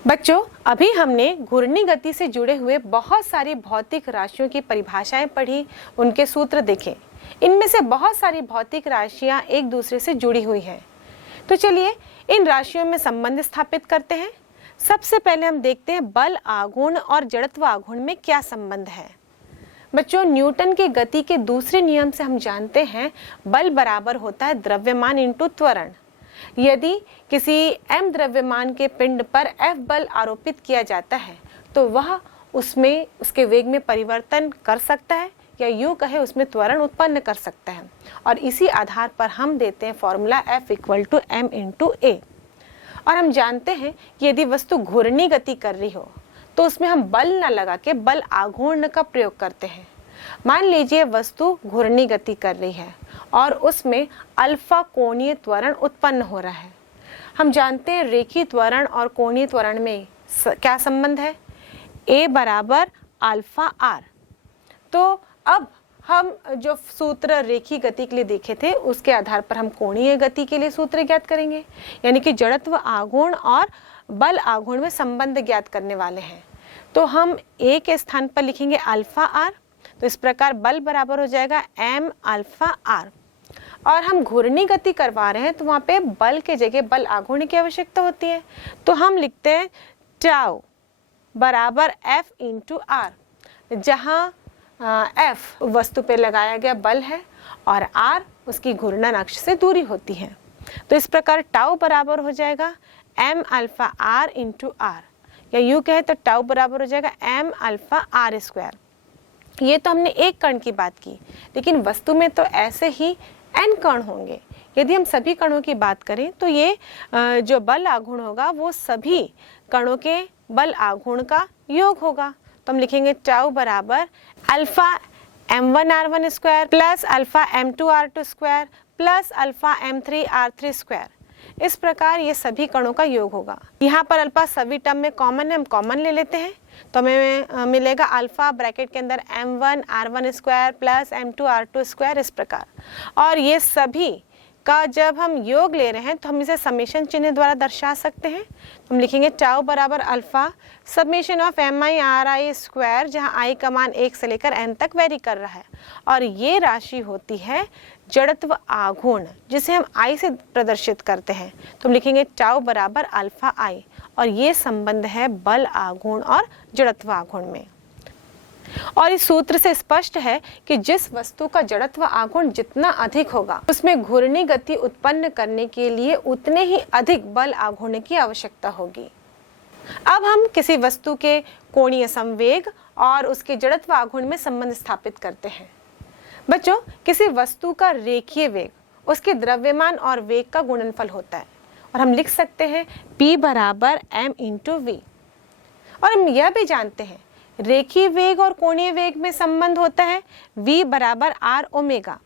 बच्चों, अभी हमने घूर्णी गति से जुड़े हुए बहुत सारी भौतिक राशियों की परिभाषाएं पढ़ी, उनके सूत्र देखे। इनमें से बहुत सारी भौतिक राशियां एक दूसरे से जुड़ी हुई हैं। तो चलिए इन राशियों में संबंध स्थापित करते हैं। सबसे पहले हम देखते हैं बल आघूर्ण और जड़त्व आघूर्ण में क्या संबंध है। बच्चों, न्यूटन के गति के दूसरे नियम से हम जानते हैं बल बराबर होता है द्रव्यमान इंटू त्वरण। यदि किसी m द्रव्यमान के पिंड पर F बल आरोपित किया जाता है तो वह उसमें उसके वेग में परिवर्तन कर सकता है या यूं कहे उसमें त्वरण उत्पन्न कर सकता है, और इसी आधार पर हम देते हैं फॉर्मूला F = m × a। और हम जानते हैं कि यदि वस्तु घूर्णी गति कर रही हो तो उसमें हम बल न लगा के बल आघूर्ण का प्रयोग करते हैं। मान लीजिए वस्तु घूर्णी गति कर रही है और उसमें अल्फा कोणीय त्वरण उत्पन्न हो रहा है। हम जानते हैं रेखीय त्वरण और कोणीय त्वरण में क्या संबंध है, A = α/r। तो अब हम जो सूत्र रेखीय गति के लिए देखे थे उसके आधार पर हम कोणीय गति के लिए सूत्र ज्ञात करेंगे, यानी कि जड़त्व आघूर्ण और बल आघूर्ण में संबंध ज्ञात करने वाले हैं। तो हम A के स्थान पर लिखेंगे α/r। तो इस प्रकार बल बराबर हो जाएगा m∝r। और हम घूर्णी गति करवा रहे हैं तो वहाँ पे बल के जगह बल आघूर्ण की आवश्यकता होती है। तो हम लिखते हैं टाउ बराबर F × r, जहाँ F वस्तु पे लगाया गया बल है और r उसकी घूर्णन अक्ष से दूरी होती है। तो इस प्रकार टाउ बराबर हो जाएगा m∝r × r, या यूँ कहे तो टाउ बराबर हो जाएगा m∝r²। ये तो हमने एक कण की बात की, लेकिन वस्तु में तो ऐसे ही n कण होंगे। यदि हम सभी कणों की बात करें तो ये जो बल आघूर्ण होगा वो सभी कणों के बल आघूर्ण का योग होगा। तो हम लिखेंगे टाउ बराबर α m1r1² plus α m2r2² plus α m3r3²। इस प्रकार ये सभी कणों का योग होगा। यहाँ पर अल्फा सभी टर्म में कॉमन है, हम कॉमन ले लेते हैं तो हमें मिलेगा अल्फा ब्रैकेट के अंदर m1r1² प्लस m2r2² इस प्रकार। और ये सभी का जब हम योग ले रहे हैं तो हम इसे समेशन चिन्ह द्वारा दर्शा सकते हैं। हम लिखेंगे टाउ बराबर अल्फा समेशन ऑफ mi/ri², जहाँ i का मान 1 से लेकर n तक वेरी कर रहा है, और ये राशि होती है जड़त्व आघूर्ण जिसे हम I से प्रदर्शित करते हैं। तो हम लिखेंगे टाउ बराबर α I, और ये संबंध है बल आघूर्ण और जड़त्व आघूर्ण में। और इस सूत्र से स्पष्ट है कि जिस वस्तु का जड़त्व आघूर्ण जितना अधिक होगा उसमें घूर्णी गति उत्पन्न करने के लिए उतने ही अधिक बल आघूर्ण की आवश्यकता होगी। अब हम किसी वस्तु के कोणीय संवेग और उसके जड़त्व आघूर्ण में संबंध स्थापित करते हैं। बच्चों, किसी वस्तु का रेखीय वेग उसके द्रव्यमान और वेग का गुणनफल होता है, और हम लिख सकते हैं P = m × v। और हम यह भी जानते हैं रेखीय वेग और कोणीय वेग में संबंध होता है v = r⍵।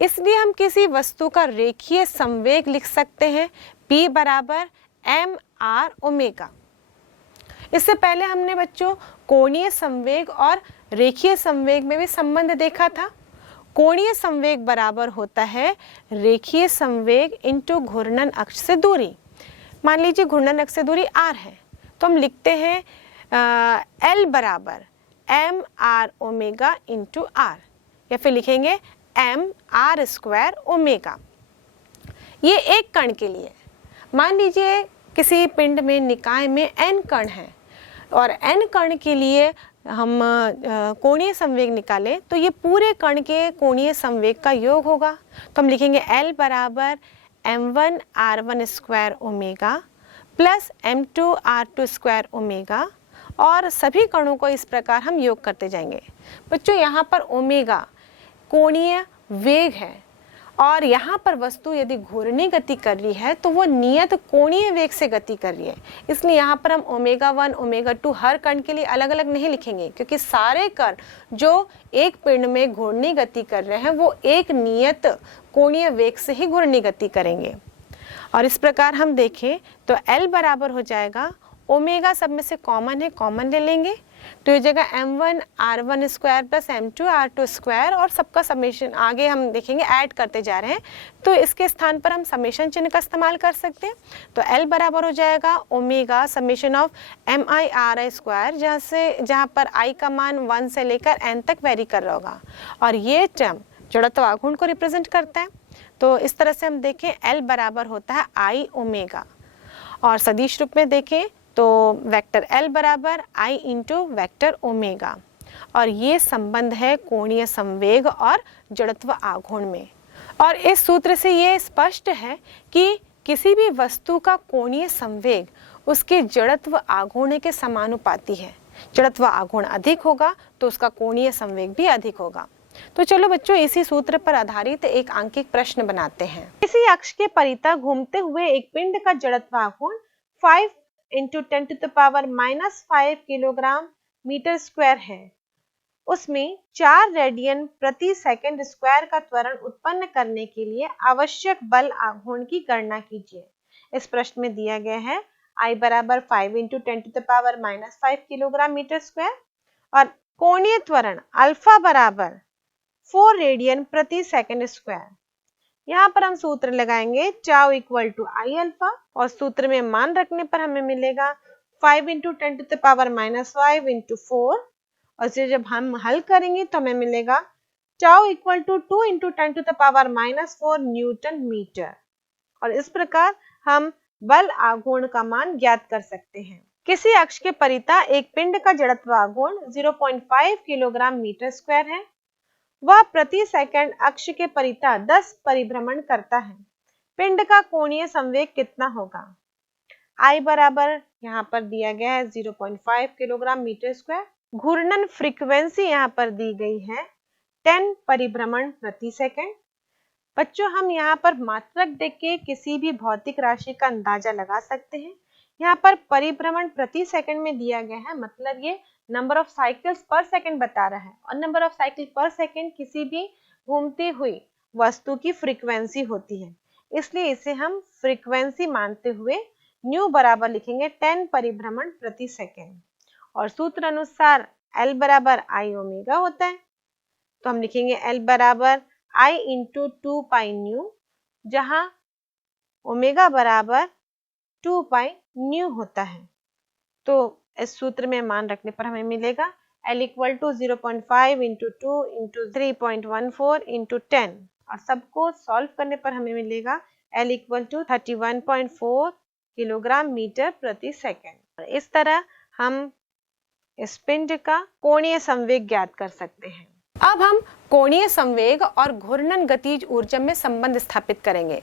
इसलिए हम किसी वस्तु का रेखीय संवेग लिख सकते हैं P = m⁴ इससे पहले हमने बच्चों कोणीय संवेग और रेखीय संवेग में भी संबंध देखा था। कोणीय संवेग बराबर होता है रेखीय संवेग इंटू घूर्णन अक्ष से दूरी। मान लीजिए घूर्णन अक्ष से दूरी r है, तो हम लिखते हैं L बराबर m⁴ × r, या फिर लिखेंगे m⁴²ω। ये एक कण के लिए। मान लीजिए किसी पिंड में निकाय में n कण हैं और n कण के लिए हम कोणीय संवेग निकालें तो ये पूरे कण के कोणीय संवेग का योग होगा। तो हम लिखेंगे L बराबर m1r1² प्लस m2r2²ω, और सभी कणों को इस प्रकार हम योग करते जाएंगे। बच्चों, यहाँ पर ओमेगा कोणीय वेग है, और यहाँ पर वस्तु यदि घूर्णी गति कर रही है तो वो नियत कोणीय वेग से गति कर रही है। इसलिए यहाँ पर हम ω1 ω2 हर कण के लिए अलग अलग नहीं लिखेंगे, क्योंकि सारे कण जो एक पिंड में घूर्णी गति कर रहे हैं वो एक नियत कोणीय वेग से ही घूर्णी गति करेंगे। और इस प्रकार हम देखें तो L बराबर हो जाएगा ओमेगा सब में से कॉमन है, कॉमन ले लेंगे तो ये जगह m1 r1 square plus m2 r2 square और सबका समेशन आगे हम देखेंगे ऐड करते जा रहे हैं, तो इसके स्थान पर हम समेशन चिन्ह का इस्तेमाल कर सकते हैं। तो L बराबर हो जाएगा omega summation of mi ri square, जहाँ पर i का मान 1 से लेकर n तक वेरी कर रहा होगा और ये टर्म जड़त्व आघूर्ण को रिप्रेजेंट करता है। तो इस तरह से हम देखें L बराबर होता है i ओमेगा, और सदिश रूप में देखें तो वेक्टर L बराबर I इंटू वेक्टर ओमेगा, और ये संबंध है कोणीय संवेग और जड़त्व आघूर्ण में। और इस सूत्र से ये स्पष्ट है कि किसी भी वस्तु का कोणीय संवेग उसके जड़त्व आघूर्ण के समानुपाती है। जड़त्व आघूर्ण अधिक होगा तो उसका कोणीय संवेग भी अधिक होगा। तो चलो बच्चों, इसी सूत्र पर आधारित एक आंकिक प्रश्न बनाते हैं। किसी अक्ष के परितः घूमते हुए एक पिंड का जड़त्व आघूर्ण 5 इंटू 10⁻⁻5 किलोग्राम मीटर स्क्वायर है। उसमें 4 रेडियन प्रति सेकंड स्क्वायर का त्वरण उत्पन्न करने के लिए आवश्यक बल आघूर्ण की गणना कीजिए। इस प्रश्न में दिया गया है I बराबर 5 इंटू 10⁻⁻5 किलोग्राम मीटर स्क्वायर और कोणीय त्वरण अल्फा बराबर 4 रेडियन प्रति सेकंड स्क्वायर। यहाँ पर हम सूत्र लगाएंगे tau equal to I alpha, और सूत्र में मान रखने पर हमें मिलेगा 5 इंटू 10⁻⁻5 इंटू 4, और इसे जब हम हल करेंगे तो हमें मिलेगा tau equal to 2 into 10⁻⁻4 newton metre. और इस प्रकार हम बल आघूर्ण का मान ज्ञात कर सकते हैं। किसी अक्ष के परितः एक पिंड का जड़त्व आघूर्ण 0.5 किलोग्राम मीटर स्क्वायर है। वह प्रति सेकंड अक्ष के परितः 10 परिभ्रमण करता है। पिंड का कोणीय संवेग कितना होगा? I बराबर यहाँ पर दिया गया है 0.5 किलोग्राम मीटर स्क्वायर। घूर्णन फ्रीक्वेंसी यहाँ पर दी गई है 10 परिभ्रमण प्रति सेकंड। बच्चों, हम यहाँ पर मात्रक देख के किसी भी भौतिक राशि का अंदाजा लगा सकते हैं। यहाँ पर परिभ्रमण प्रति सेकंड में दिया गया है, मतलब ये नंबर ऑफ साइकिल्स पर सेकंड बता रहा है, और नंबर ऑफ साइकिल पर सेकंड किसी भी घूमती हुई वस्तु की फ्रीक्वेंसी होती है, इसलिए इसे हम फ्रीक्वेंसी मानते हुए न्यू बराबर लिखेंगे 10 परिभ्रमण प्रति सेकंड। और सूत्र अनुसार L बराबर I ओमेगा होता है, तो हम लिखेंगे L बराबर I इंटू 2 पाई न्यू, जहां ओमेगा बराबर 2 पाई न्यू होता है। तो इस सूत्र में मान रखने पर हमें मिलेगा L equal to 0.5 into 2 into 3.14 into 10, और सबको सॉल्व करने पर हमें मिलेगा L equal to 31.4 kilogram metre प्रति सेकंड। इस तरह हम इस पिंड का कोणीय संवेग ज्ञात कर सकते हैं। अब हम कोणीय संवेग और घूर्णन गतिज ऊर्जा में संबंध स्थापित करेंगे।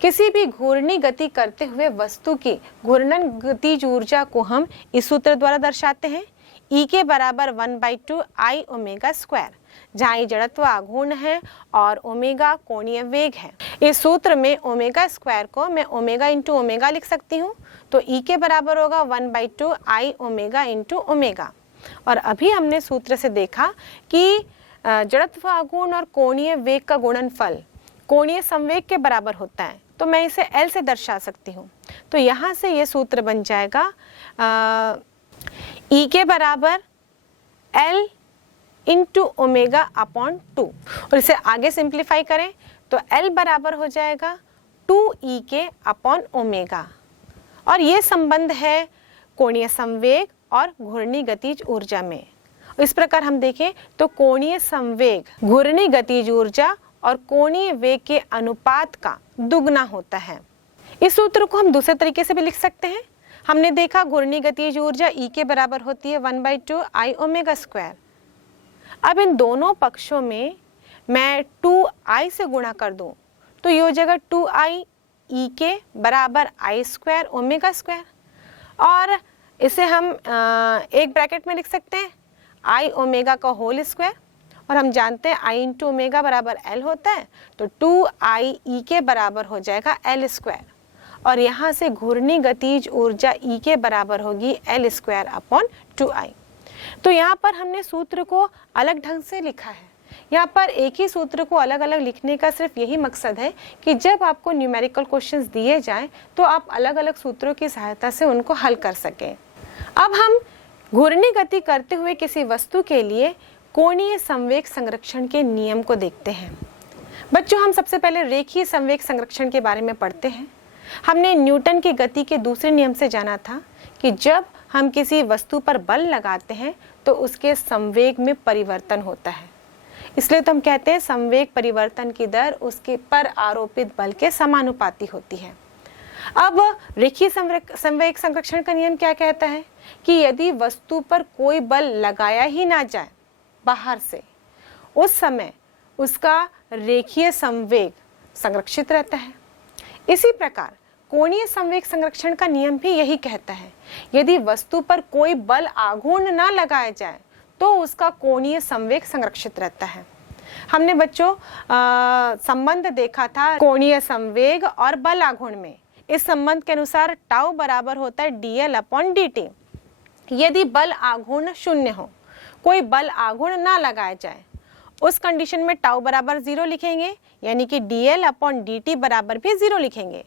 किसी भी घूर्णी गति करते हुए वस्तु की घूर्णन गतिज ऊर्जा को हम इस सूत्र द्वारा दर्शाते हैं, E के बराबर 1/2 I ओमेगा स्क्वायर, जहाँ ई जड़त्व आघूर्ण है और ओमेगा कोणीय वेग है। इस सूत्र में ओमेगा स्क्वायर को मैं ओमेगा इंटू ओमेगा लिख सकती हूँ, तो E के बराबर होगा 1/2 I ओमेगा इंटू ओमेगा। और अभी हमने सूत्र से देखा कि जड़त्व आघूर्ण और कोणीय वेग का गुणनफल कोणीय संवेग के बराबर होता है, तो मैं इसे L से दर्शा सकती हूँ। तो यहाँ से ये सूत्र बन जाएगा E के बराबर L इंटू ओमेगा अपॉन 2, और इसे आगे सिंप्लीफाई करें तो L बराबर हो जाएगा 2E के अपॉन ओमेगा। और ये संबंध है कोणीय संवेग और घूर्णी गतिज ऊर्जा में। इस प्रकार हम देखें तो कोणीय संवेग घूर्णी गतिज ऊर्जा और कोणीय वेग के अनुपात का दुगना होता है। इस सूत्र को हम दूसरे तरीके से भी लिख सकते हैं। हमने देखा घूर्णी गतिज ऊर्जा E के बराबर होती है 1/2 I ओमेगा स्क्वायर। अब इन दोनों पक्षों में मैं 2I से गुणा कर दूं तो ये हो जाएगा 2I E के बराबर I स्क्वायर ओमेगा स्क्वायर, और इसे हम एक ब्रैकेट में लिख सकते हैं I ओमेगा का होल स्क्वायर, और हम जानते हैं I इंटू ओमेगा बराबर L होता है, तो 2I E के बराबर हो जाएगा L स्क्वायर, और यहाँ से घूर्णी गतिज ऊर्जा E के बराबर होगी L स्क्वायर अपॉन 2I। तो यहाँ पर हमने सूत्र को अलग ढंग से लिखा है, यहाँ पर एक ही सूत्र को अलग अलग लिखने का सिर्फ यही मकसद है कि जब आपको न्यूमेरिकल क्वेश्चंस दिए जाएं तो आप अलग अलग सूत्रों की सहायता से उनको हल कर सकें। अब हम घूर्णी गति करते हुए किसी वस्तु के लिए कोणीय संवेग संरक्षण के नियम को देखते हैं। बच्चों, हम सबसे पहले रेखीय संवेग संरक्षण के बारे में पढ़ते हैं। हमने न्यूटन की गति के दूसरे नियम से जाना था कि जब हम किसी वस्तु पर बल लगाते हैं तो उसके संवेग में परिवर्तन होता है, इसलिए तो हम कहते हैं संवेग परिवर्तन की दर उसके पर आरोपित बल के समानुपाती होती है। अब रेखीय संवेग संरक्षण का नियम क्या कहता है कि यदि वस्तु पर कोई बल लगाया ही ना जाए बाहर से, उस समय उसका रेखीय संवेग संरक्षित रहता है। इसी प्रकार कोणीय संवेग संरक्षण का नियम भी यही कहता है, यदि वस्तु पर कोई बल आघूर्ण ना लगाया जाए तो उसका कोणीय संवेग संरक्षित रहता है। हमने बच्चों संबंध देखा था कोणीय संवेग और बल आघूर्ण में। इस संबंध के अनुसार टाउ बराबर होता है dl/dt। यदि बल आघूर्ण शून्य हो, कोई बल आघूर्ण ना लगाया जाए, उस कंडीशन में टाउ बराबर 0 लिखेंगे, यानी कि dl/dt बराबर भी 0 लिखेंगे।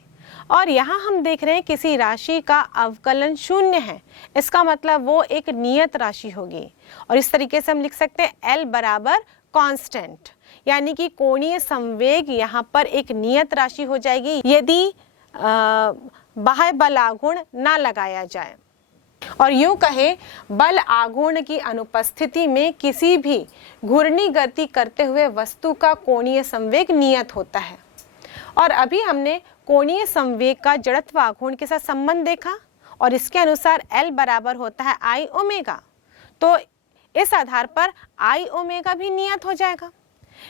और यहाँ हम देख रहे हैं किसी राशि का अवकलन शून्य है, इसका मतलब वो एक नियत राशि होगी। और इस तरीके से हम लिख सकते हैं L बराबर कांस्टेंट, यानी कि कोणीय संवेग यहाँ पर एक नियत राशि हो जाएगी यदि बाह्य बल आघूर्ण ना लगाया जाए। और यूं कहे, बल आघूर्ण की अनुपस्थिति में किसी भी घूर्णी गति करते हुए वस्तु का कोणीय संवेग नियत होता है। और अभी हमने कोणीय संवेग का जड़त्व आघूर्ण के साथ संबंध देखा और इसके अनुसार L बराबर होता है I ओमेगा। तो इस आधार पर I ओमेगा भी नियत हो जाएगा,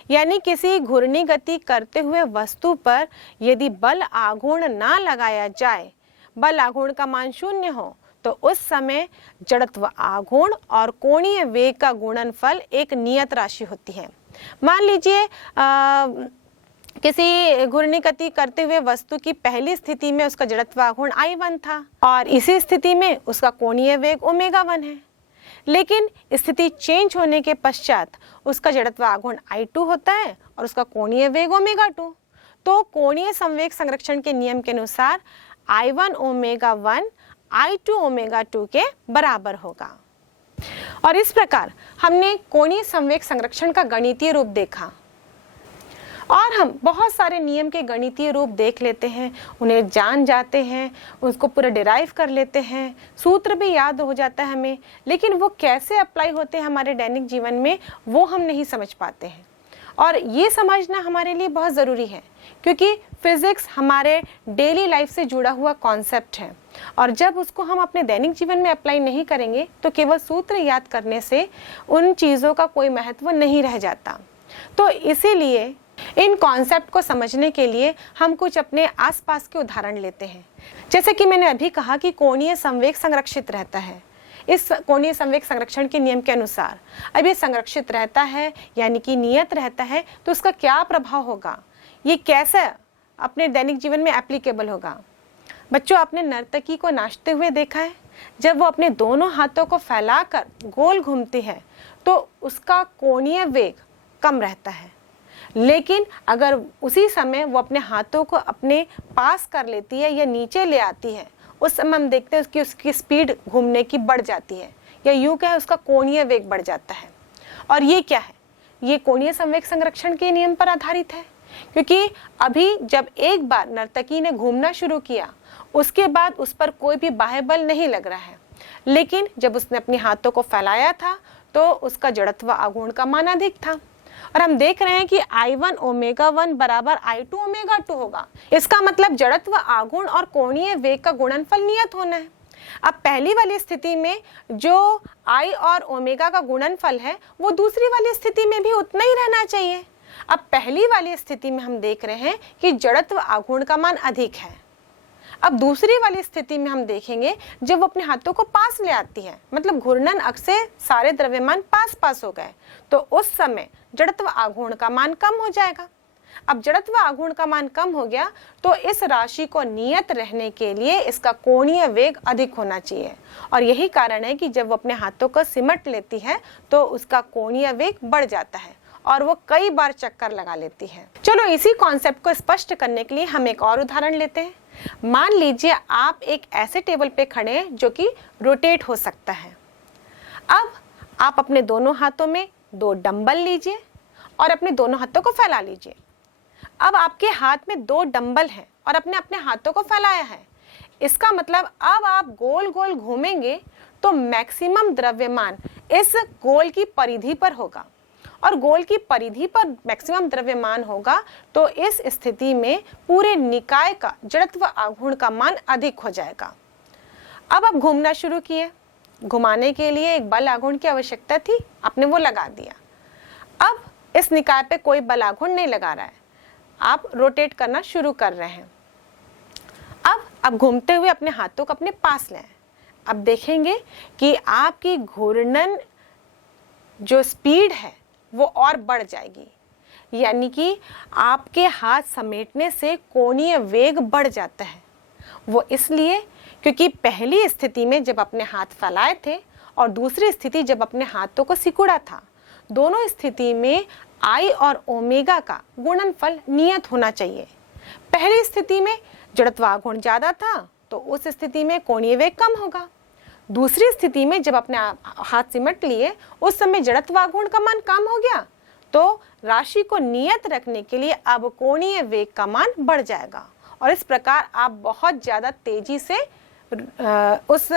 यानी किसी घूर्णी गति करते हुए वस्तु पर यदि बल आघूर्ण ना लगाया जाए, बल आघूर्ण का मान शून्य हो, तो उस समय जड़त्व आघूर्ण और कोणीय वेग का गुणनफल एक नियत राशि होती है। मान लीजिए किसी घूर्णी गति करते हुए वस्तु की पहली स्थिति में उसका जड़त्व आघूर्ण I1 था और इसी स्थिति में उसका कोणीय वेग ओमेगा 1 है, लेकिन स्थिति चेंज होने के पश्चात उसका जड़त्व आघूर्ण I2 होता है और उसका कोणीय वेग ओमेगा 2। तो कोणीय संवेग संरक्षण के नियम के अनुसार I1 ओमेगा 1 I2 ओमेगा 2 के बराबर होगा। और इस प्रकार हमने कोणीय संवेग संरक्षण का गणितीय रूप देखा और हम बहुत सारे नियम के गणितीय रूप देख लेते हैं, उन्हें जान जाते हैं, उसको पूरा डिराइव कर लेते हैं, सूत्र भी याद हो जाता है हमें, लेकिन वो कैसे अप्लाई होते हैं हमारे दैनिक जीवन में वो हम नहीं समझ पाते हैं। और ये समझना हमारे लिए बहुत ज़रूरी है क्योंकि फिजिक्स हमारे डेली लाइफ से जुड़ा हुआ कॉन्सेप्ट है और जब उसको हम अपने दैनिक जीवन में अप्लाई नहीं करेंगे तो केवल सूत्र याद करने से उन चीज़ों का कोई महत्व नहीं रह जाता। तो इसीलिए इन कॉन्सेप्ट को समझने के लिए हम कुछ अपने आसपास के उदाहरण लेते हैं। जैसे कि मैंने अभी कहा कि कोणीय संवेग संरक्षित रहता है। इस कोणीय संवेग संरक्षण के नियम के अनुसार अब ये संरक्षित रहता है यानी कि नियत रहता है, तो उसका क्या प्रभाव होगा, ये कैसे अपने दैनिक जीवन में एप्लीकेबल होगा। बच्चों, आपने नर्तकी को नाचते हुए देखा है, जब वो अपने दोनों हाथों को फैलाकर गोल घूमती है तो उसका कोणीय वेग कम रहता है, लेकिन अगर उसी समय वो अपने हाथों को अपने पास कर लेती है या नीचे ले आती है, उस समय हम देखते हैं उसकी स्पीड घूमने की बढ़ जाती है, या यूं कहें उसका कोणीय वेग बढ़ जाता है। और ये क्या है, ये कोणीय संवेग संरक्षण के नियम पर आधारित है, क्योंकि अभी जब एक बार नर्तकी ने घूमना शुरू किया उसके बाद उस पर कोई भी बाह्य बल नहीं लग रहा है, लेकिन जब उसने अपने हाथों को फैलाया था तो उसका जड़त्व आघूर्ण का मान अधिक था और हम देख रहे हैं कि I1 ओमेगा 1 बराबर I2 ओमेगा 2 होगा। इसका मतलब जड़त्व आघूर्ण और कोणीय वेग का गुणनफल नियत होना है। अब पहली वाली स्थिति में जो I और ओमेगा का गुणनफल है वो दूसरी वाली स्थिति में भी उतना ही रहना चाहिए। अब पहली वाली स्थिति में हम देख रहे हैं कि जड़त्व आघूर्ण का मान अधिक है। अब दूसरी वाली स्थिति में हम देखेंगे जब वो अपने हाथों को पास ले आती है, मतलब घूर्णन अक्ष से सारे द्रव्यमान पास पास हो गए, तो उस समय जड़त्व आघूर्ण का मान कम हो जाएगा। अब जड़त्व आघूर्ण का मान कम हो गया तो इस राशि को नियत रहने के लिए इसका कोणीय वेग अधिक होना चाहिए और यही कारण है कि जब वो अपने हाथों को सिमट लेती है तो उसका कोणीय वेग बढ़ जाता है और वो कई बार चक्कर लगा लेती है। चलो इसी कॉन्सेप्ट को स्पष्ट करने के लिए हम एक और उदाहरण लेते हैं। मान लीजिए आप एक ऐसे टेबल पे खड़े हैं जो कि रोटेट हो सकता है। अब आप अपने दोनों हाथों में 2 डंबल लीजिए और अपने दोनों हाथों को फैला लीजिए। अब आपके हाथ में 2 डंबल हैं और अपने अपने हाथों को फैलाया है। इसका मतलब अब आप गोल गोल घूमेंगे तो मैक्सिमम द्रव्यमान इस गोल की परिधि पर होगा, और गोल की परिधि पर मैक्सिमम द्रव्यमान होगा तो इस स्थिति में पूरे निकाय का जड़त्व आघूर्ण का मान अधिक हो जाएगा। अब आप घूमना शुरू किए। घुमाने के लिए एक बल आघूर्ण की आवश्यकता थी, आपने वो लगा दिया। अब इस निकाय पे कोई बल आघूर्ण नहीं लगा रहा है, आप रोटेट करना शुरू कर रहे हैं। अब आप घूमते हुए अपने हाथों को अपने पास ले आए। अब देखेंगे कि आपकी घूर्णन जो स्पीड है वो और बढ़ जाएगी, यानी कि आपके हाथ समेटने से कोणीय वेग बढ़ जाता है। वो इसलिए क्योंकि पहली स्थिति में जब अपने हाथ फैलाए थे और दूसरी स्थिति जब अपने हाथों को सिकुड़ा था, दोनों स्थिति में आई और ओमेगा का गुणनफल नियत होना चाहिए। पहली स्थिति में जड़त्व आघूर्ण ज्यादा था तो उस स्थिति में कोणीय वेग कम होगा। दूसरी स्थिति में जब अपने हाथ सिमट लिए उस समय जड़त्व आघूर्ण का मान कम हो गया, तो राशि को नियत रखने के लिए अब कोणीय वेग का मान बढ़ जाएगा और इस प्रकार आप बहुत ज्यादा तेजी से उस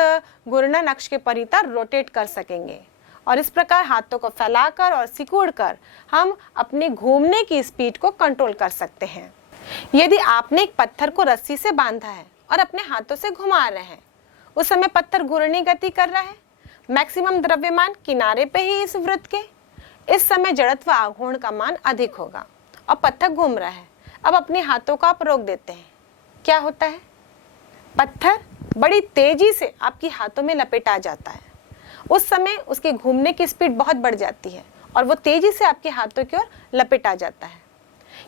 घूर्णन अक्ष के परितः रोटेट कर सकेंगे। और इस प्रकार हाथों को फैलाकर और सिकुड़कर हम अपने घूमने की स्पीड को कंट्रोल कर सकते हैं। यदि आपने एक पत्थर को रस्सी से बांधा है और अपने हाथों से घुमा रहे हैं, उस समय पत्थर घूर्णी गति कर रहा है। मैक्सिमम द्रव्यमान किनारे पे ही इस वृत्त के, इस समय जड़त्व आघूर्ण का मान अधिक होगा और पत्थर घूम रहा है। अब अपने हाथों को आप रोक देते हैं, क्या होता है? पत्थर बड़ी तेजी से आपके हाथों में लपेटा जाता है। उस समय उसके घूमने की स्पीड बहुत बढ़ जाती है और वो तेजी से आपके हाथों की ओर लपेटा जाता है,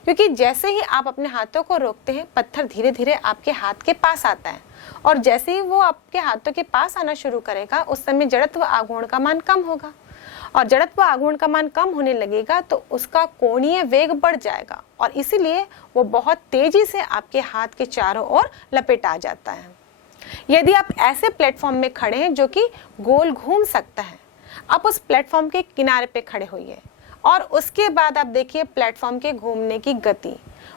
क्योंकि जैसे ही आप अपने हाथों को रोकते हैं पत्थर धीरे धीरे आपके हाथ के पास आता है और जैसे ही वो आपके हाथों के पास आना शुरू करेगा उस समय जड़त्व आघूर्ण का मान कम होगा और जड़त्व आघूर्ण का मान कम होने लगेगा तो उसका कोणीय वेग बढ़ जाएगा और इसीलिए वो बहुत तेजी से आपके हाथ के चारों ओर लपेटा जाता है। यदि आप ऐसे प्लेटफॉर्म में खड़े हैं जो कि गोल घूम सकता है, आप उस प्लेटफॉर्म के किनारे पे खड़े होइए और उसके बाद आप देखिए प्लेटफॉर्म के घूमने की गति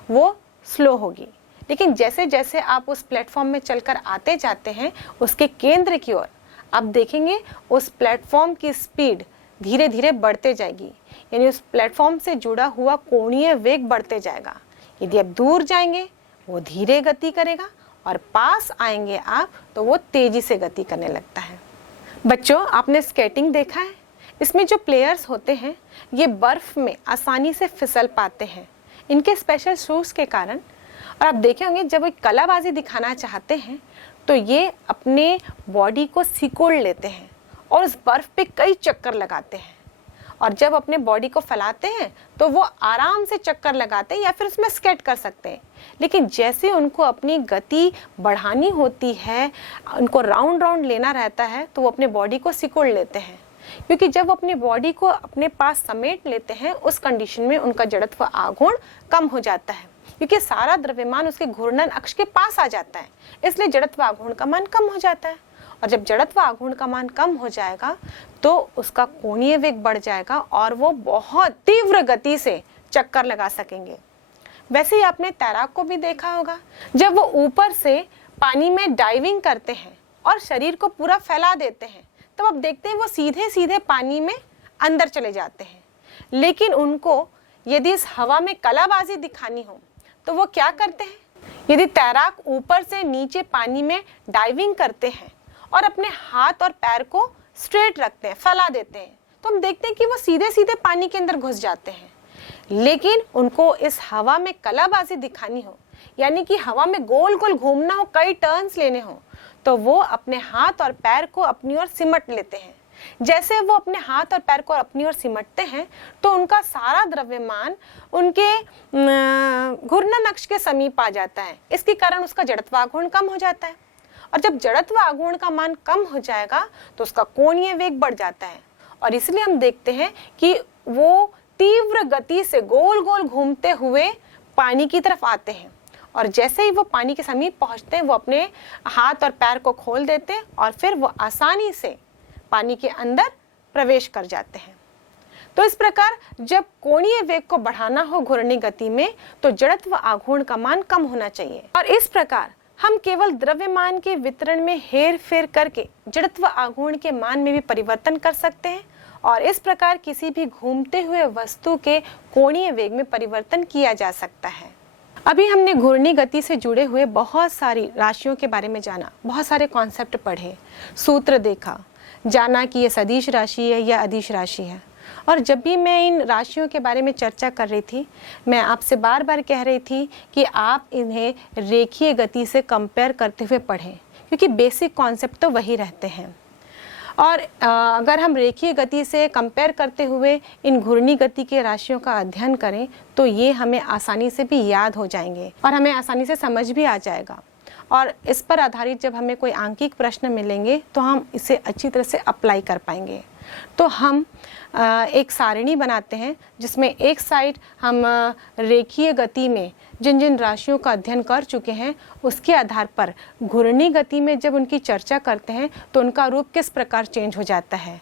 वो स्लो होगी, लेकिन जैसे जैसे आप उस प्लेटफॉर्म में चलकर आते जाते हैं उसके केंद्र की ओर आप देखेंगे उस प्लेटफॉर्म की स्पीड धीरे धीरे बढ़ते जाएगी, यानी उस प्लेटफॉर्म से जुड़ा हुआ कोणीय वेग बढ़ते जाएगा। यदि आप दूर जाएंगे वो धीरे गति करेगा और पास आएंगे आप तो वो तेजी से गति करने लगता है। बच्चों, आपने स्केटिंग देखा है? इसमें जो प्लेयर्स होते हैं ये बर्फ में आसानी से फिसल पाते हैं इनके स्पेशल शूज के कारण। और आप देखे होंगे जब वो कलाबाजी दिखाना चाहते हैं तो ये अपने बॉडी को सिकोड़ लेते हैं और उस बर्फ पे कई चक्कर लगाते हैं और जब अपने बॉडी को फैलाते हैं तो वो आराम से चक्कर लगाते हैं या फिर उसमें स्केट कर सकते हैं। लेकिन जैसे उनको अपनी गति बढ़ानी होती है, उनको राउंड राउंड लेना रहता है तो वो अपने बॉडी को सिकोड़ लेते हैं, क्योंकि जब वो अपनी बॉडी को अपने पास समेट लेते हैं उस कंडीशन में उनका जड़त्व आघूर्ण कम हो जाता है, क्योंकि सारा द्रव्यमान उसके घूर्णन अक्ष के पास आ जाता है, इसलिए जड़त्व आघूर्ण का मान कम हो जाता है। और जब जड़त्व आघूर्ण का मान कम हो जाएगा तो उसका कोणीय वेग बढ़ जाएगा और वो बहुत तीव्र गति से चक्कर लगा सकेंगे। वैसे ही आपने तैराक को भी देखा होगा, जब वो ऊपर से पानी में डाइविंग करते हैं और शरीर को पूरा फैला देते हैं तब आप देखते हैं वो सीधे सीधे पानी में अंदर चले जाते हैं। लेकिन उनको यदि इस हवा में कलाबाजी दिखानी हो तो वो क्या करते हैं? यदि तैराक ऊपर से नीचे पानी में डाइविंग करते हैं और अपने हाथ और पैर को स्ट्रेट रखते हैं, फैला देते हैं, तो हम देखते हैं कि वो सीधे सीधे पानी के अंदर घुस जाते हैं। लेकिन उनको इस हवा में कलाबाजी दिखानी हो, यानी कि हवा में गोल गोल घूमना हो, कई टर्न्स लेने हो, तो वो अपने हाथ और पैर को अपनी ओर सिमट लेते हैं। जैसे वो अपने हाथ और पैर को अपनी ओर सिमटते हैं तो उनका सारा द्रव्यमान उनके घूर्णन अक्ष के समीप आ जाता है, इसके कारण उसका जड़त्व आघूर्ण कम हो जाता है। और जब जड़त्व आघूर्ण का मान कम हो जाएगा तो उसका कोणीय वेग बढ़ जाता है और इसलिए हम देखते हैं कि वो तीव्र गति से गोल गोल घूमते हुए पानी की तरफ आते हैं और जैसे ही वो पानी के समीप पहुंचते हैं वो अपने हाथ और पैर को खोल देते हैं और फिर वो आसानी से पानी के अंदर प्रवेश कर जाते हैं। तो इस प्रकार जब कोणीय वेग को बढ़ाना हो घूर्णी गति में तो जड़त्व आघूर्ण का मान कम होना चाहिए और इस प्रकार हम केवल द्रव्यमान के वितरण में हेर फेर करके जड़त्व आघूर्ण के मान में भी परिवर्तन कर सकते हैं और इस प्रकार किसी भी घूमते हुए वस्तु के कोणीय वेग में परिवर्तन किया जा सकता है। अभी हमने घूर्णी गति से जुड़े हुए बहुत सारी राशियों के बारे में जाना, बहुत सारे कॉन्सेप्ट पढ़े, सूत्र देखा, जाना कि ये सदिश राशि है या अदिश राशि है। और जब भी मैं इन राशियों के बारे में चर्चा कर रही थी मैं आपसे बार बार कह रही थी कि आप इन्हें रेखीय गति से कंपेयर करते हुए पढ़ें क्योंकि बेसिक कॉन्सेप्ट तो वही रहते हैं। और अगर हम रेखीय गति से कंपेयर करते हुए इन घूर्णी गति के राशियों का अध्ययन करें तो ये हमें आसानी से भी याद हो जाएंगे और हमें आसानी से समझ भी आ जाएगा और इस पर आधारित जब हमें कोई आंकिक प्रश्न मिलेंगे तो हम इसे अच्छी तरह से अप्लाई कर पाएंगे। तो हम एक सारणी बनाते हैं जिसमें एक साइड हम रेखीय गति में जिन जिन राशियों का अध्ययन कर चुके हैं उसके आधार पर घूर्णी गति में जब उनकी चर्चा करते हैं तो उनका रूप किस प्रकार चेंज हो जाता है,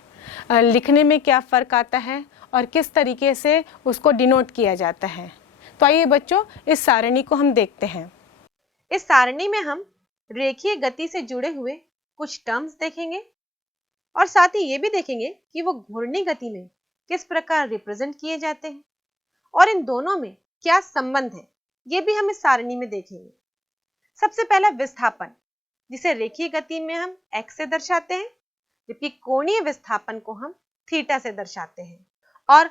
लिखने में क्या फ़र्क आता है और किस तरीके से उसको डिनोट किया जाता है। तो आइए बच्चों इस सारणी को हम देखते हैं। इस सारणी में हम रेखीय गति से जुड़े हुए कुछ टर्म्स देखेंगे और साथ ही ये भी देखेंगे कि वो घूर्णी गति में किस प्रकार रिप्रेजेंट किए जाते हैं और इन दोनों में क्या संबंध है ये भी हम इस सारणी में देखेंगे। सबसे पहला विस्थापन, जिसे रेखीय गति में हम x से दर्शाते हैं जबकि कोणीय विस्थापन को हम थीटा से दर्शाते हैं और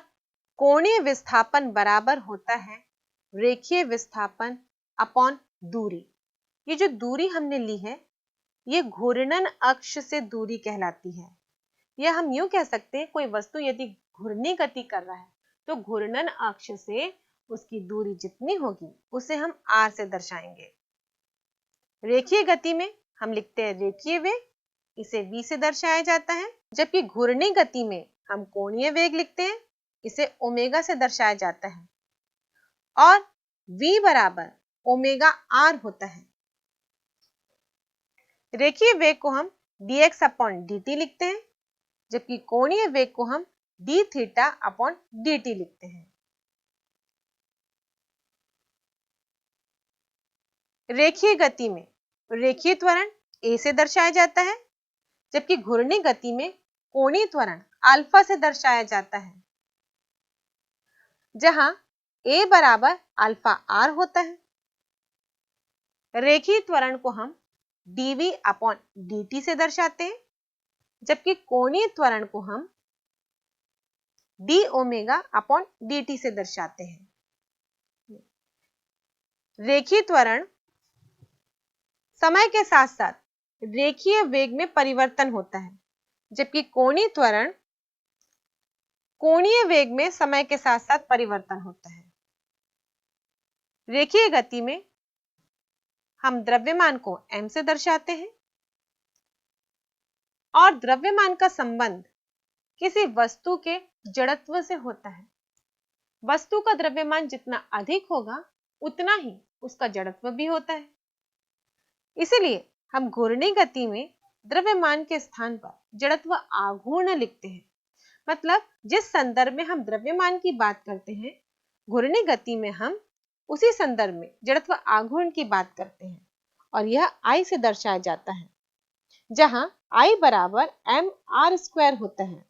कोणीय विस्थापन बराबर होता है रेखीय विस्थापन अपॉन दूरी। ये जो दूरी हमने ली है ये घूर्णन अक्ष से दूरी कहलाती है। या हम यूं कह सकते हैं कोई वस्तु यदि घूर्णी गति कर रहा है तो घूर्णन अक्ष से उसकी दूरी जितनी होगी उसे हम r से दर्शाएंगे। रेखीय गति में हम लिखते हैं रेखीय वेग, इसे v से दर्शाया जाता है, जबकि घूर्णी गति में हम कोणीय वेग लिखते हैं, इसे ओमेगा से दर्शाया जाता है और v बराबर ओमेगा r होता है। रेखीय वेग को हम dx अपॉन dt लिखते हैं जबकि कोणीय वेग को हम d थीटा अपॉन dt लिखते हैं। रेखीय गति में रेखीय त्वरण a से दर्शाया जाता है जबकि घूर्णी गति में कोणीय त्वरण अल्फा से दर्शाया जाता है जहां a बराबर अल्फा r होता है। रेखीय त्वरण को हम dv अपॉन dt से दर्शाते हैं जबकि कोणीय त्वरण को हम d ओमेगा अपॉन dt से दर्शाते हैं। रेखीय त्वरण समय के साथ साथ रेखीय वेग में परिवर्तन होता है जबकि कोणीय त्वरण कोणीय वेग में समय के साथ साथ परिवर्तन होता है। रेखीय गति में हम द्रव्यमान को m से दर्शाते हैं और द्रव्यमान का संबंध किसी वस्तु के जड़त्व से होता है। वस्तु का द्रव्यमान जितना अधिक होगा उतना ही उसका जड़त्व भी होता है। इसलिए हम घूर्णी गति में द्रव्यमान के स्थान पर जड़त्व आघूर्ण लिखते हैं। मतलब जिस संदर्भ में हम द्रव्यमान की बात करते हैं घूर्णी गति में हम उसी संदर्भ में जड़त्व आघूर्ण की बात करते हैं और यह I से दर्शाया जाता है जहां I बराबर mr² होता है।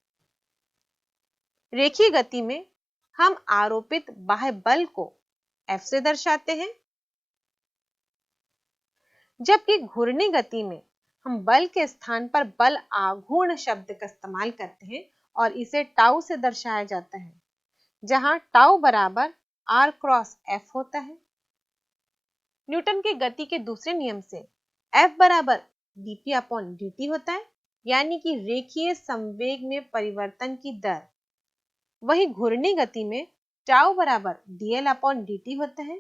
रेखीय गति में हम आरोपित बाह्य बल को F से दर्शाते हैं जबकि घूर्णी गति में हम बल के स्थान पर बल आघूर्ण शब्द का इस्तेमाल करते हैं और इसे टाउ से दर्शाया जाता है जहां टाउ बराबर r क्रॉस F होता है। न्यूटन के गति के दूसरे नियम से F बराबर dp अपॉन dt होता है यानी कि रेखीय संवेग में परिवर्तन की दर। वही घूर्णी गति में टाउ बराबर dl अपॉन dt होता है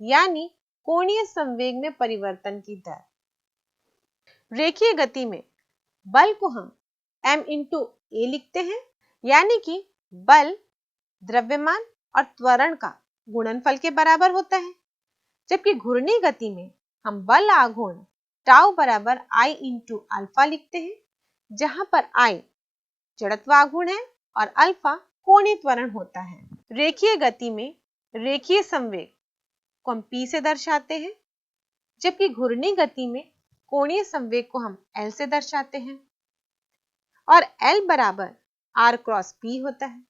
यानी कोणीय संवेग में परिवर्तन की दर। रेखीय गति में बल को हम m इंटू a लिखते हैं यानी कि बल द्रव्यमान और त्वरण का गुणनफल के बराबर होता है, जबकि घूर्णी गति में हम बल आघूर्ण टाउ बराबर I इंटू अल्फा लिखते हैं, जहां पर I जड़त्व आघूर्ण है और अल्फा कोणीय त्वरण होता है। रेखीय गति में रेखीय संवेग को हम P से दर्शाते हैं, जबकि घूर्णी गति में कोणीय संवेग को हम L से दर्शाते हैं और L बराबर R क्रॉस P होता है।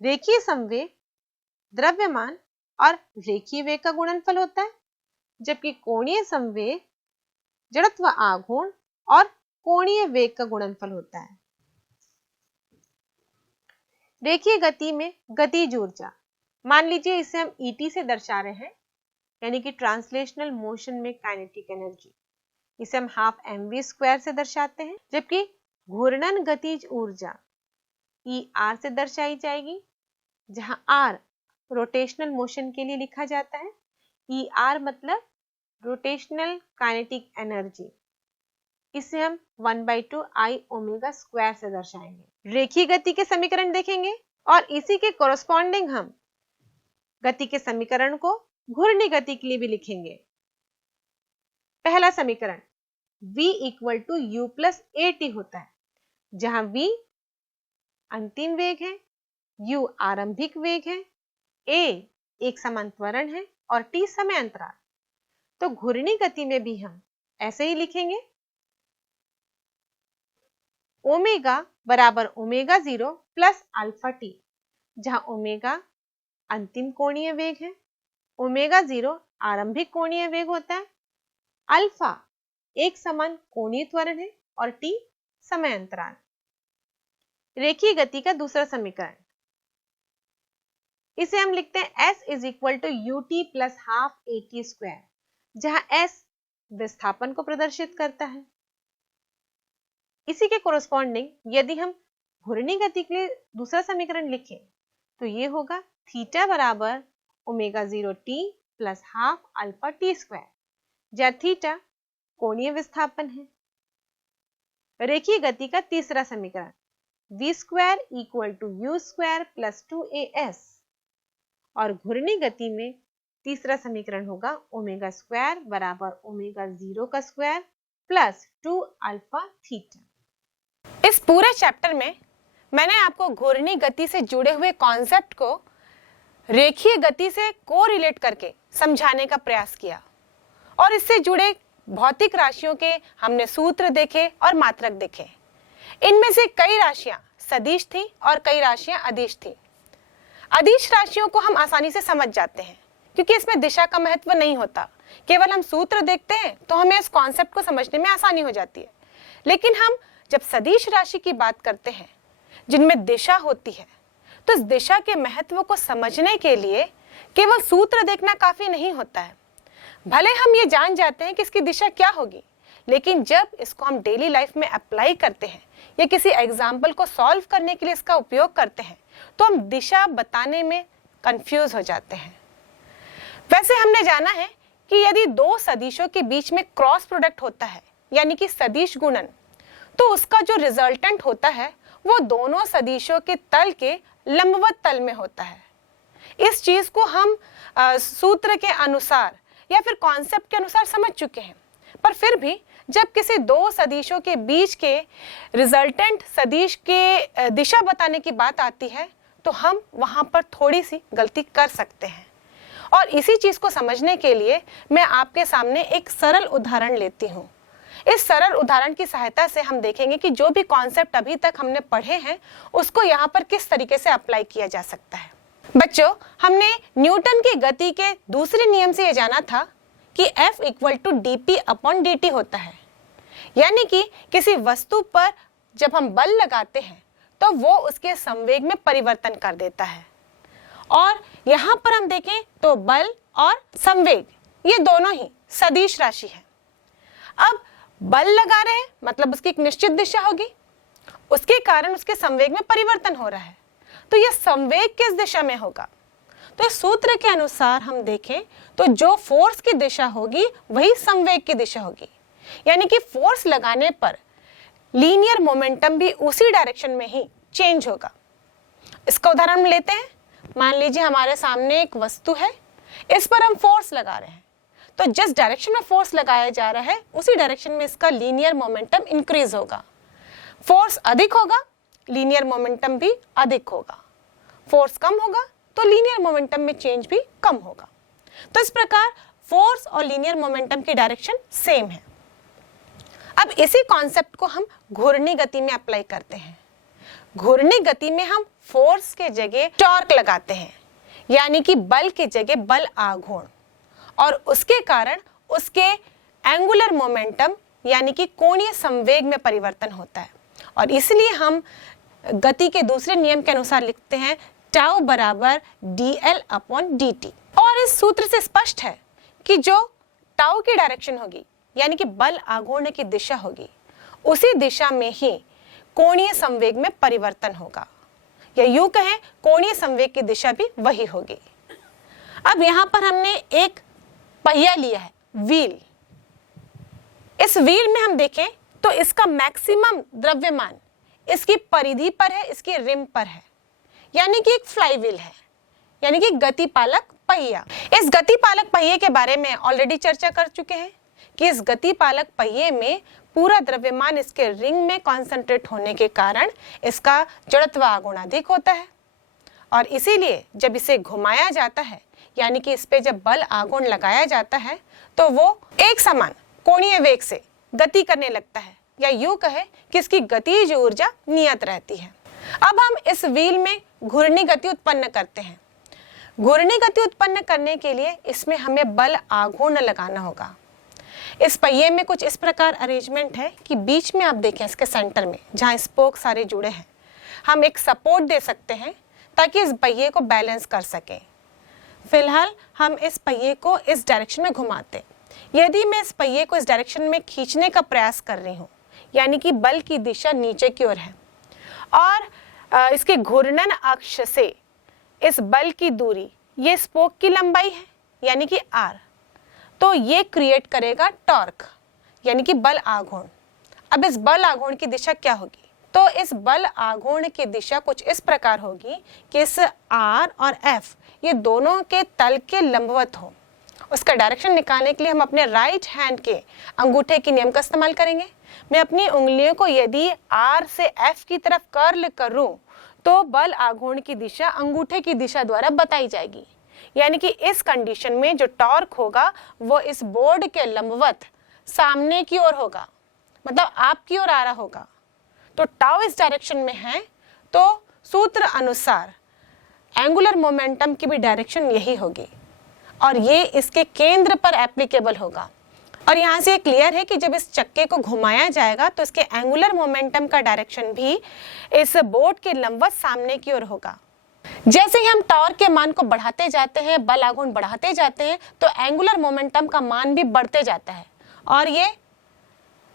रेखीय संवेग द्रव्यमान और रेखीय वेग का गुणनफल होता है, जबकि कोणीय संवेग जड़त्व आघूर्ण और कोणीय वेग का गुणनफल होता है। रेखीय गति में गतिज ऊर्जा, मान लीजिए इसे हम ET से दर्शा रहे हैं, यानी कि ट्रांसलेशनल मोशन में काइनेटिक एनर्जी, इसे हम हाफ mv स्क्वायर से दर्शाते हैं, जबकि घूर्णन गतिज ऊर्जा ER से दर्शाई जाएगी, जहां R रोटेशनल मोशन के लिए लिखा जाता है। ER मतलब रोटेशनल काइनेटिक एनर्जी, इसे हम 1/2 I ओमेगा स्क्वायर से दर्शाएंगे। रेखीय गति के समीकरण देखेंगे और इसी के कोरस्पॉन्डिंग हम गति के समीकरण को घूर्णी गति के लिए भी लिखेंगे। पहला समीकरण V equal to U plus AT होता है, जहां V अंतिम वेग है, U आरंभिक वेग है, A एक समान त्वरण है और T समय अंतराल। तो घूर्णी गति में भी हम ऐसे ही लिखेंगे, ओमेगा बराबर ओमेगा 0 प्लस अल्फा टी, जहां ओमेगा अंतिम कोणीय वेग है, ओमेगा 0 आरंभिक कोणीय वेग होता है, अल्फा एक समान कोणीय त्वरण है और टी समय अंतराल। रेखीय गति का दूसरा समीकरण, इसे हम लिखते हैं S is equal to UT plus half AT square, जहां S विस्थापन को प्रदर्शित करता है। इसी के कोरस्पॉन्डिंग यदि हम घूर्णी गति के लिए दूसरा समीकरण लिखें तो ये होगा थीटा बराबर omega 0 t plus half alpha T square, जहां थीटा कोणीय विस्थापन है। रेखीय गति का तीसरा समीकरण v square equal to U square plus 2as, और घूर्णी गति में तीसरा समीकरण होगा ओमेगा स्क्वायर बराबर ओमेगा 0 का स्क्वायर प्लस 2 अल्फा थीटा। इस पूरे चैप्टर में मैंने आपको घूर्णी गति से जुड़े हुए कॉन्सेप्ट को रेखीय गति से कोरिलेट करके समझाने का प्रयास किया और इससे जुड़े भौतिक राशियों के हमने सूत्र देखे और मात्रक देखे। इनमें से कई राशियां सदिश थी और कई राशियां अदिश थी। अदिश राशियों को हम आसानी से समझ जाते हैं क्योंकि इसमें दिशा का महत्व नहीं होता, केवल हम सूत्र देखते हैं तो हमें इस कॉन्सेप्ट को समझने में आसानी हो जाती है। लेकिन हम जब सदिश राशि की बात करते हैं जिनमें दिशा होती है, तो इस दिशा के महत्व को समझने के लिए केवल सूत्र देखना काफी नहीं होता है। भले हम ये जान जाते हैं कि इसकी दिशा क्या होगी, लेकिन जब इसको हम डेली लाइफ में अप्लाई करते हैं या किसी एग्जाम्पल को सॉल्व करने के लिए इसका उपयोग करते हैं तो हम दिशा बताने में कंफ्यूज हो जाते हैं। वैसे हमने जाना है कि यदि दो सदिशों के बीच में क्रॉस प्रोडक्ट होता है यानी कि सदिश गुणन, तो उसका जो रिजल्टेंट होता है वो दोनों सदिशों के तल के लंबवत तल में होता है। इस चीज को हम सूत्र के अनुसार या फिर कॉन्सेप्ट के अनुसार समझ चुके हैं, पर फिर भी जब किसी दो सदिशों के बीच के रिजल्टेंट सदिश के दिशा बताने की बात आती है तो हम वहां पर थोड़ी सी गलती कर सकते हैं। और इसी चीज को समझने के लिए मैं आपके सामने एक सरल उदाहरण लेती हूँ। इस सरल उदाहरण की सहायता से हम देखेंगे कि जो भी कॉन्सेप्ट अभी तक हमने पढ़े हैं उसको यहाँ पर किस तरीके से अप्लाई किया जा सकता है। बच्चों, हमने न्यूटन की गति के दूसरे नियम से ये जाना था कि F equal to dp upon dt होता है, यानी कि किसी वस्तु पर जब हम बल लगाते हैं तो वो उसके संवेग में परिवर्तन कर देता है। और यहाँ पर हम देखें तो बल और संवेग ये दोनों ही सदिश राशि है। अब बल लगा रहे हैं मतलब उसकी एक निश्चित दिशा होगी, उसके कारण उसके संवेग में परिवर्तन हो रहा है, तो यह संवेग किस दिशा में होगा? तो इस सूत्र के अनुसार हम देखें तो जो फोर्स की दिशा होगी वही संवेग की दिशा होगी, यानी कि फोर्स लगाने पर लीनियर मोमेंटम भी उसी डायरेक्शन में ही चेंज होगा। इसका उदाहरण हम लेते हैं। मान लीजिए हमारे सामने एक वस्तु है, इस पर हम फोर्स लगा रहे हैं, तो जिस डायरेक्शन में फोर्स लगाया जा रहा है उसी डायरेक्शन में इसका लीनियर मोमेंटम इंक्रीज होगा। फोर्स अधिक होगा, लीनियर मोमेंटम भी अधिक होगा। फोर्स कम होगा तो लीनियर मोमेंटम में चेंज भी कम होगा। तो इस प्रकार फोर्स और लीनियर मोमेंटम की डायरेक्शन सेम है। अब इसी कॉन्सेप्ट को हम घूर्णी गति में अप्लाई करते हैं। घूर्णी गति में हम फोर्स के जगह टॉर्क लगाते हैं, यानी कि बल के जगह बल आघूर्ण, और उसके कारण उसके एंगुलर मोमेंटम यानी कि कोणीय संवेग में परिवर्तन होता है। और इसलिए हम गति के दूसरे नियम के अनुसार लिखते हैं टाउ बराबर dl/dt। और इस सूत्र से स्पष्ट है कि जो टाउ की डायरेक्शन होगी यानी कि बल आघूर्ण की दिशा होगी, उसी दिशा में ही कोणीय संवेग में परिवर्तन होगा, या यूं कहें कोणीय संवेग की दिशा भी वही होगी। अब यहां पर हमने एक पहिया लिया है, व्हील। इस व्हील में हम देखें तो इसका मैक्सिमम द्रव्यमान इसकी परिधि पर है, इसकी रिम पर है, यानी कि एक फ्लाई व्हील है, यानी कि गतिपालक पहिया। इस गतिपालक पहिए के बारे में ऑलरेडी चर्चा कर चुके हैं कि इस गतिपालक पहिए में पूरा द्रव्यमान इसके रिंग में कॉन्सेंट्रेट होने के कारण इसका जड़त्व आघूर्ण अधिक होता है, और इसीलिए जब इसे घुमाया जाता है यानी कि इस पे जब बल आघूर्ण लगाया जाता है तो वो एक समान कोणीय वेग से गति करने लगता है, या यूं कहे कि इसकी गतिज ऊर्जा नियत रहती है। अब हम इस व्हील में घूर्णी गति उत्पन्न करते हैं। घूर्णी गति उत्पन्न करने के लिए इसमें हमें बल आघूर्ण लगाना होगा। इस पहिए में कुछ इस प्रकार अरेंजमेंट है कि बीच में आप देखें इसके सेंटर में जहां स्पोक सारे जुड़े हैं, हम एक सपोर्ट दे सकते हैं ताकि इस पहिए को बैलेंस कर सकें। फिलहाल हम इस पहिए को इस डायरेक्शन में घुमाते। यदि मैं इस पहिए को इस डायरेक्शन में खींचने का प्रयास कर रही हूँ, यानी कि बल की दिशा नीचे की ओर है, और इसके घूर्णन अक्ष से इस बल की दूरी ये स्पोक की लंबाई है यानी कि r, तो ये क्रिएट करेगा टॉर्क यानी कि बल आघूर्ण। अब इस बल आघूर्ण की दिशा क्या होगी? तो इस बल आघूर्ण की दिशा कुछ इस प्रकार होगी कि इस r और f ये दोनों के तल के लंबवत हो। उसका डायरेक्शन निकालने के लिए हम अपने राइट हैंड के अंगूठे के नियम का इस्तेमाल करेंगे। मैं अपनी उंगलियों को यदि r से f की तरफ कर्ल करूं तो बल आघूर्ण की दिशा अंगूठे की दिशा द्वारा बताई जाएगी, यानी कि इस कंडीशन में जो टॉर्क होगा वो इस बोर्ड के लंबवत सामने की ओर होगा, मतलब आपकी ओर आ रहा होगा। तो टाउ इस डायरेक्शन में है, तो सूत्र अनुसार एंगुलर मोमेंटम की भी डायरेक्शन यही होगी, और ये इसके केंद्र पर एप्लीकेबल होगा। और यहाँ से क्लियर है कि जब इस चक्के को घुमाया जाएगा तो इसके एंगुलर मोमेंटम का डायरेक्शन भी इस बोर्ड के लंबवत सामने की ओर होगा। जैसे ही हम टॉर्क के मान को बढ़ाते जाते हैं, बल आघूर्ण बढ़ाते जाते हैं, तो एंगुलर मोमेंटम का मान भी बढ़ते जाता है, और ये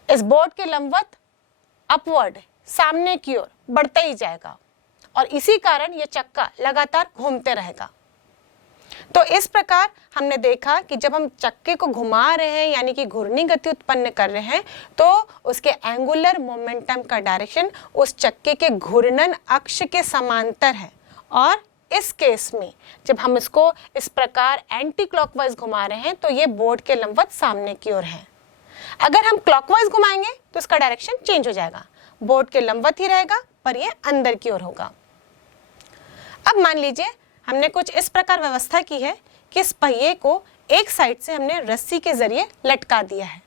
इस बोर्ड के लंबवत अपवर्ड सामने की ओर बढ़ता ही जाएगा, और इसी कारण ये चक्का लगातार घूमते रहेगा। तो इस प्रकार हमने देखा कि जब हम चक्के को घुमा रहे हैं यानी कि घूर्णी गति उत्पन्न कर रहे हैं, तो उसके एंगुलर मोमेंटम का डायरेक्शन उस चक्के के घूर्णन अक्ष के समांतर है, और इस केस में जब हम इसको इस प्रकार एंटी क्लॉकवाइज घुमा रहे हैं तो ये बोर्ड के लंबवत सामने की ओर है। अगर हम क्लॉकवाइज घुमाएंगे तो इसका डायरेक्शन चेंज हो जाएगा, बोर्ड के लंबवत ही रहेगा पर ये अंदर की ओर होगा। अब मान लीजिए हमने कुछ इस प्रकार व्यवस्था की है कि इस पहिए को एक साइड से हमने रस्सी के जरिए लटका दिया है,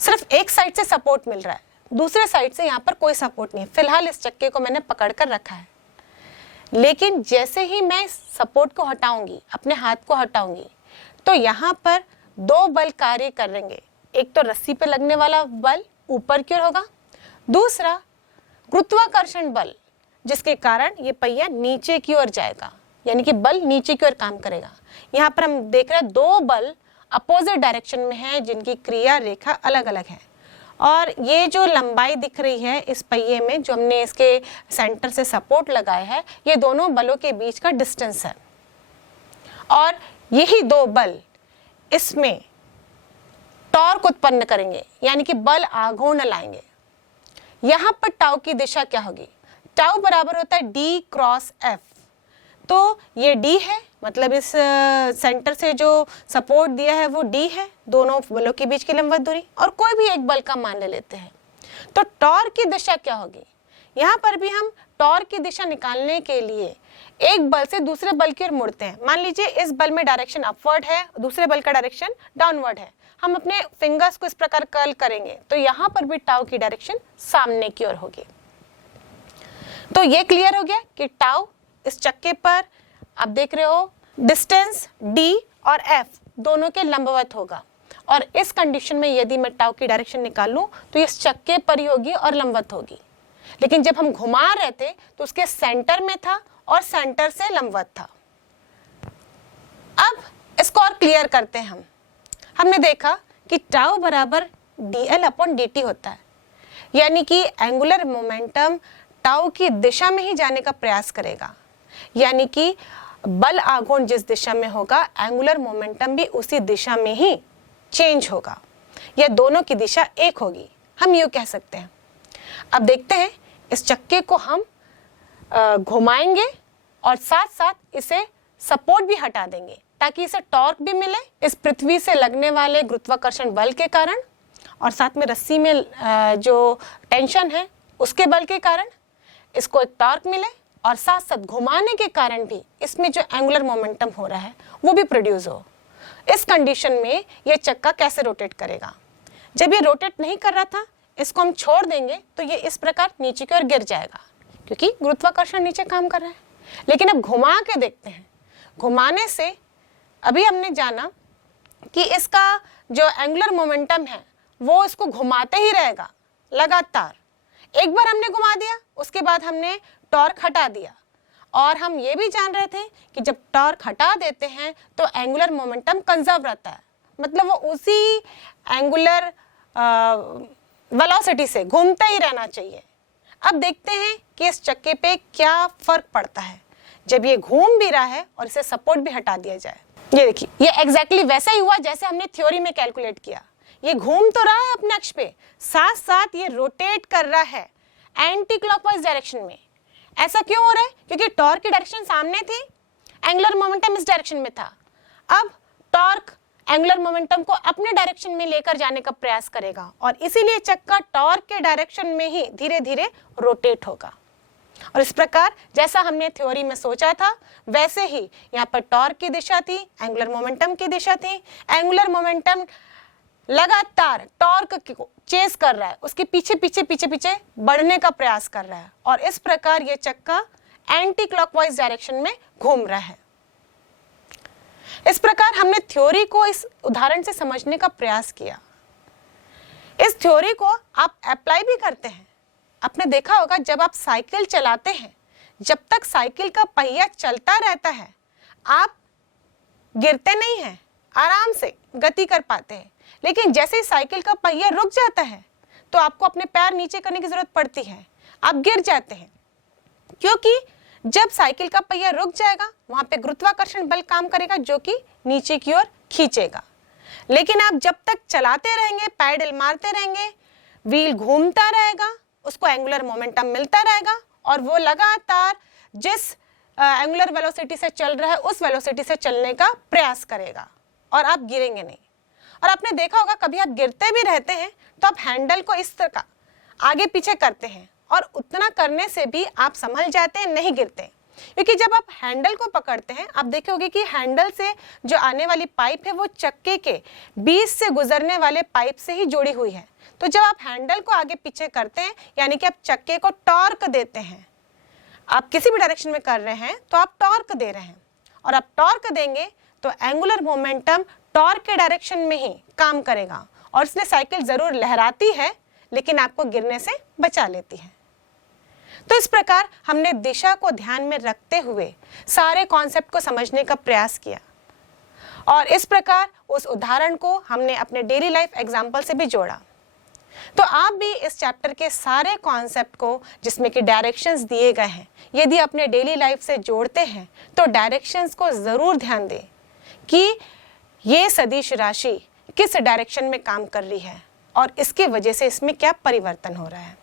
सिर्फ एक साइड से सपोर्ट मिल रहा है, दूसरे साइड से यहाँ पर कोई सपोर्ट नहीं है। फिलहाल इस चक्के को मैंने पकड़ कर रखा है, लेकिन जैसे ही मैं सपोर्ट को हटाऊंगी, अपने हाथ को हटाऊंगी, तो यहाँ पर दो बल कार्य करेंगे। एक तो रस्सी पे लगने वाला बल ऊपर की ओर होगा, दूसरा गुरुत्वाकर्षण बल जिसके कारण ये पहिया नीचे की ओर जाएगा, यानी कि बल नीचे की ओर काम करेगा। यहाँ पर हम देख रहे हैं दो बल अपोजिट डायरेक्शन में हैं जिनकी क्रिया रेखा अलग अलग है, और ये जो लंबाई दिख रही है इस पहिए में जो हमने इसके सेंटर से सपोर्ट लगाया है, ये दोनों बलों के बीच का डिस्टेंस है, और यही दो बल इसमें टॉर्क उत्पन्न करेंगे यानी कि बल आघूर्ण लाएंगे। यहाँ पर टाउ की दिशा क्या होगी? टाउ बराबर होता है d क्रॉस f। तो ये d है, मतलब इस सेंटर से जो सपोर्ट दिया है वो d है, दोनों बलों के बीच की लंबवत दूरी, और कोई भी एक बल का मान ले लेते हैं। तो टॉर्क की दिशा क्या होगी? यहाँ पर भी हम टॉर्क की दिशा निकालने के लिए एक बल से दूसरे बल की ओर मुड़ते हैं। मान लीजिए इस बल में डायरेक्शन अपवर्ड है, दूसरे बल का डायरेक्शन डाउनवर्ड है। हम अपने फिंगर्स को इस प्रकार कर्ल करेंगे तो यहाँ पर भी टाउ की डायरेक्शन सामने की ओर होगी। तो ये क्लियर हो गया कि टाउ इस चक्के पर आप देख रहे हो डिस्टेंस d और f दोनों के लंबवत होगा, और इस कंडीशन में यदि मैं टाउ की डायरेक्शन निकालूं तो इस चक्के पर ही होगी और लंबवत होगी। लेकिन जब हम घुमा रहे थे तो उसके सेंटर में था और सेंटर से लंबवत था। अब इसको और क्लियर करते हैं। हमने देखा कि टाउ बराबर dl/dt होता है, यानी कि एंगुलर मोमेंटम टाउ की दिशा में ही जाने का प्रयास करेगा, यानी कि बल आघूर्ण जिस दिशा में होगा एंगुलर मोमेंटम भी उसी दिशा में ही चेंज होगा, या दोनों की दिशा एक होगी, हम यूं कह सकते हैं। अब देखते हैं, इस चक्के को हम घुमाएंगे और साथ साथ इसे सपोर्ट भी हटा देंगे ताकि इसे टॉर्क भी मिले इस पृथ्वी से लगने वाले गुरुत्वाकर्षण बल के कारण, और साथ में रस्सी में जो टेंशन है उसके बल के कारण इसको एक टॉर्क मिले, और साथ साथ घुमाने के कारण भी इसमें जो एंगुलर मोमेंटम हो रहा है वो भी प्रोड्यूस हो। इस कंडीशन में ये चक्का कैसे रोटेट करेगा? जब ये रोटेट नहीं कर रहा था, इसको हम छोड़ देंगे तो ये इस प्रकार नीचे की ओर गिर जाएगा, क्योंकि गुरुत्वाकर्षण नीचे काम कर रहा है। लेकिन अब घुमा के देखते हैं। घुमाने से अभी हमने जाना कि इसका जो एंगुलर मोमेंटम है वो इसको घुमाते ही रहेगा लगातार। एक बार हमने घुमा दिया, उसके बाद हमने टॉर्क हटा दिया, और हम ये भी जान रहे थे कि जब टॉर्क हटा देते हैं तो एंगुलर मोमेंटम कंजर्व रहता है, मतलब वो उसी एंगुलर वेलोसिटी से घूमता ही रहना चाहिए। अब देखते हैं कि इस चक्के पे क्या फर्क पड़ता है जब ये घूम भी रहा है और इसे सपोर्ट भी हटा दिया जाए। ये देखिए, ये एग्जैक्टली वैसा ही हुआ जैसे हमने थ्योरी में कैलकुलेट किया। ये घूम तो रहा है अपने अक्ष पे, साथ साथ ये रोटेट कर रहा है एंटी क्लॉकवाइज डायरेक्शन में। ऐसा क्यों हो रहा है? क्योंकि टॉर्क की डायरेक्शन सामने थी, एंगुलर मोमेंटम इस डायरेक्शन में था। अब टॉर्क एंगुलर मोमेंटम को अपने डायरेक्शन में लेकर जाने का प्रयास करेगा, और इसीलिए चक्का टॉर्क के डायरेक्शन में ही धीरे धीरे रोटेट होगा। और इस प्रकार जैसा हमने थ्योरी में सोचा था वैसे ही यहाँ पर टॉर्क की दिशा थी, एंगुलर मोमेंटम की दिशा थी। एंगुलर मोमेंटम लगातार टॉर्क को चेस कर रहा है, उसके पीछे पीछे पीछे पीछे बढ़ने का प्रयास कर रहा है, और इस प्रकार ये चक्का एंटी क्लॉकवाइज डायरेक्शन में घूम रहा है। इस प्रकार हमने थ्योरी को इस उदाहरण से समझने का प्रयास किया। इस थ्योरी को आप अप्लाई भी करते हैं। आपने देखा होगा जब आप साइकिल चलाते हैं, जब तक साइकिल का पहिया चलता रहता है आप गिरते नहीं हैं, आराम से गति कर पाते हैं। लेकिन जैसे ही साइकिल का पहिया रुक जाता है तो आपको अपने पैर नीचे करने की जरूरत पड़ती है, आप गिर जाते हैं, क्योंकि जब साइकिल का पहिया रुक जाएगा वहां पे गुरुत्वाकर्षण बल काम करेगा जो कि नीचे की ओर खींचेगा। लेकिन आप जब तक चलाते रहेंगे, पैडल मारते रहेंगे, व्हील घूमता रहेगा, उसको एंगुलर मोमेंटम मिलता रहेगा, और वो लगातार जिस एंगुलर वेलोसिटी से चल रहा है उस वेलोसिटी से चलने का प्रयास करेगा, और आप गिरेंगे नहीं। और आपने देखा होगा कभी आप गिरते भी रहते हैं तो आप हैंडल को इस तरह आगे पीछे करते हैं, और उतना करने से भी आप संभल जाते हैं, नहीं गिरते। क्योंकि जब आप हैंडल को पकड़ते हैं आप देखोगे कि हैंडल से जो आने वाली पाइप है वो चक्के के बीच से गुजरने वाले पाइप से ही जुड़ी हुई है। तो जब आप हैंडल को आगे पीछे करते हैं यानी कि आप चक्के को टॉर्क देते हैं। आप किसी भी डायरेक्शन में कर रहे हैं तो आप टॉर्क दे रहे हैं, और आप टॉर्क देंगे तो एंगुलर मोमेंटम टॉर्क के डायरेक्शन में ही काम करेगा, और इसलिए साइकिल जरूर लहराती है लेकिन आपको गिरने से बचा लेती है। तो इस प्रकार हमने दिशा को ध्यान में रखते हुए सारे कॉन्सेप्ट को समझने का प्रयास किया, और इस प्रकार उस उदाहरण को हमने अपने डेली लाइफ एग्जाम्पल से भी जोड़ा। तो आप भी इस चैप्टर के सारे कॉन्सेप्ट को जिसमें कि डायरेक्शंस दिए गए हैं यदि अपने डेली लाइफ से जोड़ते हैं तो डायरेक्शंस को ज़रूर ध्यान दें कि ये सदिश राशि किस डायरेक्शन में काम कर रही है और इसकी वजह से इसमें क्या परिवर्तन हो रहा है।